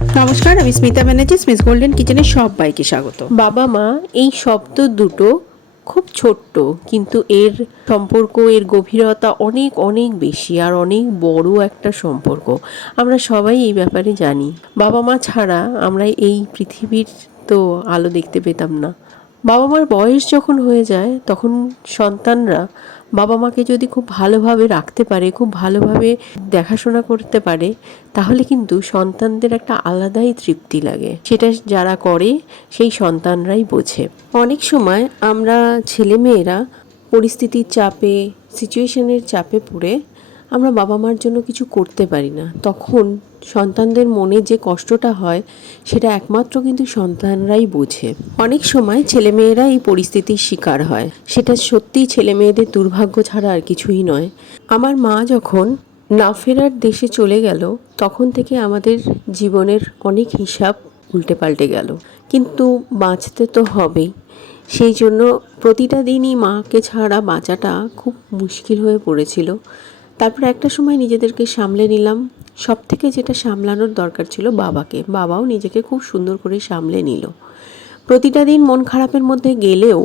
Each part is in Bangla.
নমস্কার, আমি স্মিতা ব্যানার্জি স্মিস গোল্ডেন কিচেনে বাইকে স্বাগত। বাবা মা, এই শব্দ দুটো খুব ছোট্ট, কিন্তু এর সম্পর্ক, এর গভীরতা অনেক অনেক বেশি আর অনেক বড় একটা সম্পর্ক। আমরা সবাই এই ব্যাপারে জানি। বাবা মা ছাড়া আমরা এই পৃথিবীর তো আলো দেখতে পেতাম না। বাবা মার বয়স যখন হয়ে যায়, তখন সন্তানরা বাবা মাকে যদি খুব ভালোভাবে রাখতে পারে, খুব ভালোভাবে দেখাশোনা করতে পারে, তাহলে কিন্তু সন্তানদের একটা আলাদাই তৃপ্তি লাগে। সেটা যারা করে, সেই সন্তানরাই বোঝে। অনেক সময় আমরা ছেলেমেয়েরা পরিস্থিতির চাপে সিচুয়েশনের চাপে পড়ে আমরা বাবা মার জন্য কিছু করতে পারি না। তখন সন্তানদের মনে যে কষ্টটা হয়, সেটা একমাত্র কিন্তু সন্তানরাই বোঝে। অনেক সময় ছেলেমেয়েরা এই পরিস্থিতির শিকার হয়। সেটা সত্যিই ছেলে মেয়েদের দুর্ভাগ্য ছাড়া আর কিছুই নয়। আমার মা যখন না ফেরার দেশে চলে গেল, তখন থেকে আমাদের জীবনের অনেক হিসাব উল্টে পাল্টে গেল। কিন্তু বাঁচতে তো হবেই। সেই জন্য প্রতিটা দিনই মাকে ছাড়া বাঁচাটা খুব মুশকিল হয়ে পড়েছিল। তারপর একটা সময় নিজেদেরকে সামলে নিলাম। সব থেকে যেটা সামলানোর দরকার ছিল বাবাকে। বাবাও নিজেকে খুব সুন্দর করে সামলে নিল। প্রতিটা দিন মন খারাপের মধ্যে গেলেও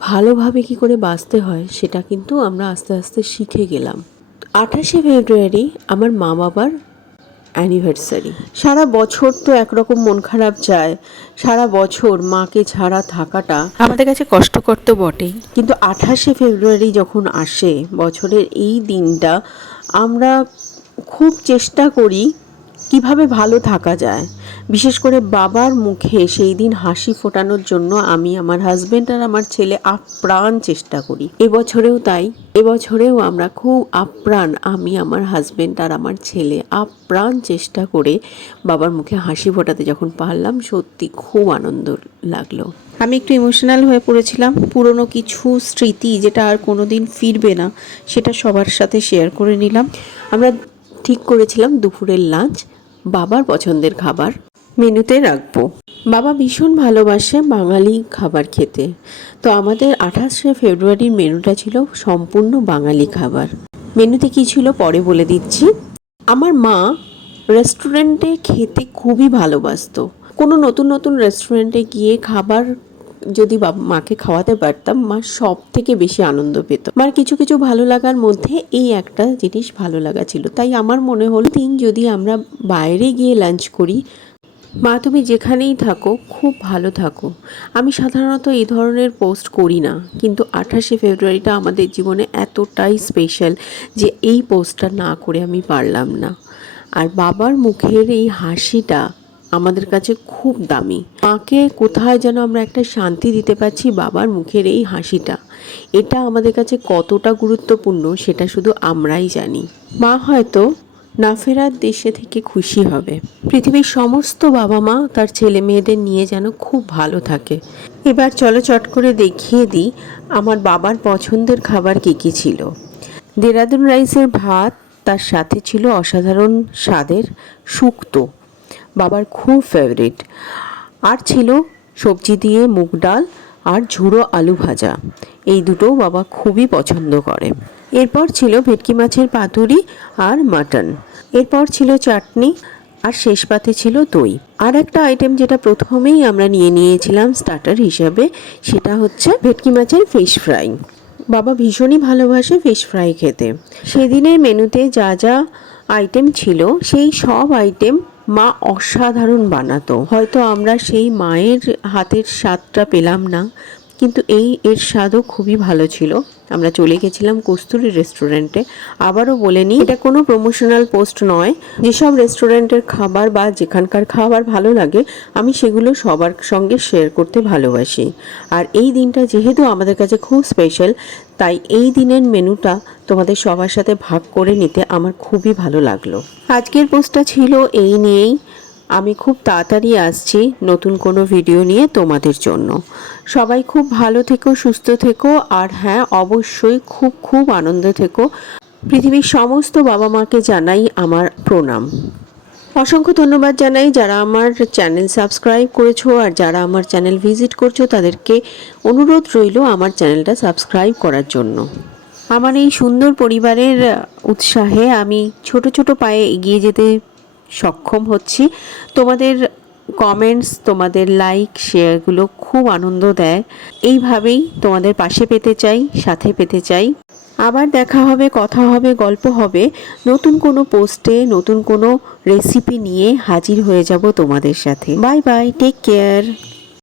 ভালোভাবে কি করে বাঁচতে হয় সেটা কিন্তু আমরা আস্তে আস্তে শিখে গেলাম। আঠাশে ফেব্রুয়ারি আমার মা বাবার অ্যানিভার্সারি সারা বছর তো একরকম মন খারাপ যায়। সারা বছর মাকে ছাড়া থাকাটা আমাদের কাছে কষ্টকর তো বটেই। কিন্তু আঠাশে ফেব্রুয়ারি যখন আসে বছরের এই দিনটা আমরা খুব চেষ্টা করি কীভাবে ভালো থাকা যায়? বিশেষ করে বাবার মুখে সেই দিন হাসি ফোটানোর জন্য আমি আমার হাজবেন্ড আর আমার ছেলে আপ্রাণ চেষ্টা করি। এবছরেও তাই। এবছরেও আমরা খুব আপ্রাণ আমি আমার হাজবেন্ড আর আমার ছেলে আপ্রাণ চেষ্টা করে বাবার মুখে হাসি ফোটাতে যখন পারলাম সত্যি খুব আনন্দ লাগল। আমি একটু ইমোশনাল হয়ে পড়েছিলাম। পুরনো কিছু স্মৃতি যেটা আর কোনোদিন ফিরবে না সেটা সবার সাথে শেয়ার করে নিলাম। আমরা ঠিক করেছিলাম দুপুরের লাঞ্চ বাবার পছন্দের খাবার মেনুতে রাখব। বাবা ভীষণ ভালোবাসে বাঙালি খাবার খেতে। তো আমাদের আঠাশে ফেব্রুয়ারির মেনুটা ছিল সম্পূর্ণ বাঙালি খাবার। মেনুতে কি ছিল পরে বলে দিচ্ছি। আমার মা রেস্টুরেন্টে খেতে খুবই ভালোবাসত। কোনো নতুন নতুন রেস্টুরেন্টে গিয়ে খাবার যদি মাকে খাওয়াতে পারতাম, মা সব থেকে বেশি আনন্দ পেত। মার কিছু কিছু ভালো লাগার মধ্যে এই একটা জিনিস ভালো লাগা ছিল। তাই আমার মনে হলো, দিন যদি আমরা বাইরে গিয়ে লাঞ্চ করি, মা তুমি যেখানেই থাকো, খুব ভালো থাকো। আমি সাধারণত এই ধরনের পোস্ট করি না, কিন্তু আঠাশে ফেব্রুয়ারিটা আমাদের জীবনে এতটাই স্পেশাল যে এই পোস্টটা না করে আমি পারলাম না। আর বাবার মুখের এই হাসিটা আমাদের কাছে খুব দামি। মাকে কোথায় যেন আমরা একটা শান্তি দিতে পারছি বাবার মুখের এই হাসিটা। এটা আমাদের কাছে কতটা গুরুত্বপূর্ণ সেটা শুধু আমরাই জানি। মা হয়তো না ফেরার দেশে থেকে খুশি হবে। পৃথিবীর সমস্ত বাবা মা তার ছেলে মেয়েদের নিয়ে যেন খুব ভালো থাকে। এবার চলো চট করে দেখিয়ে দিই আমার বাবার পছন্দের খাবার কী কী ছিল। দেরাদুন রাইসের ভাত, তার সাথে ছিল অসাধারণ স্বাদের শুক্তো। বাবার খুব ফেভারিট আর ছিল সবজি দিয়ে মুগ ডাল আর ঝুড়ো আলু ভাজা। এই দুটো বাবা খুবই পছন্দ করে। এরপর ছিল ভেটকি মাছের পাতুরি আর মাটন। এরপর ছিল চাটনি আর শেষ পাতে ছিল দই। আর একটা আইটেম যেটা প্রথমেই আমরা নিয়ে নিয়েছিলাম স্টার্টার হিসাবে, সেটা হচ্ছে ভেটকি মাছের ফিশ ফ্রাই বাবা ভীষণই ভালোবাসে ফিশ ফ্রাই খেতে। সেদিনের মেনুতে যা যা আইটেম ছিল, সেই সব আইটেম মা অসাধারণ বানাতো। হয়তো আমরা সেই মায়ের হাতের স্বাদটা পেলাম না। কিন্তু এই এর স্বাদও খুবই ভালো ছিল। আমরা চলে গেছিলাম কস্তুরি রেস্টুরেন্টে। আবারও বলে নিই, এটা কোনো প্রমোশনাল পোস্ট নয়। যেসব রেস্টুরেন্টের খাবার বা যেখানকার খাবার ভালো লাগে, আমি সেগুলো সবার সঙ্গে শেয়ার করতে ভালোবাসি। আর এই দিনটা যেহেতু আমাদের কাছে খুব স্পেশাল তাই এই দিনের মেনুটা তোমাদের সবার সাথে ভাগ করে নিতে আমার খুবই ভালো লাগল। আজকের পোস্টটা ছিল এই নিয়েই। আমি খুব তাড়াতাড়ি আসছি নতুন কোনো ভিডিও নিয়ে তোমাদের জন্য। সবাই খুব ভালো থেকো, সুস্থ থেকো, আর হ্যাঁ অবশ্যই খুব খুব আনন্দ থেকো। পৃথিবীর সমস্ত বাবা মাকে জানাই আমার প্রণাম। অসংখ্য ধন্যবাদ জানাই যারা আমার চ্যানেল সাবস্ক্রাইব করেছ আর যারা আমার চ্যানেল ভিজিট করছ, তাদেরকে অনুরোধ রইল আমার চ্যানেলটা সাবস্ক্রাইব করার জন্য। আমার এই সুন্দর পরিবারের উৎসাহে আমি ছোট ছোট পায়ে এগিয়ে যেতে সক্ষম হচ্ছি। তোমাদের কমেন্টস তোমাদের লাইক শেয়ারগুলো খুব আনন্দ দেয়। এইভাবেই তোমাদের পাশে পেতে চাই, সাথে পেতে চাই। আবার দেখা হবে, কথা হবে, গল্প হবে। নতুন কোনো পোস্টে নতুন কোনো রেসিপি নিয়ে হাজির হয়ে যাব তোমাদের সাথে। Bye bye take care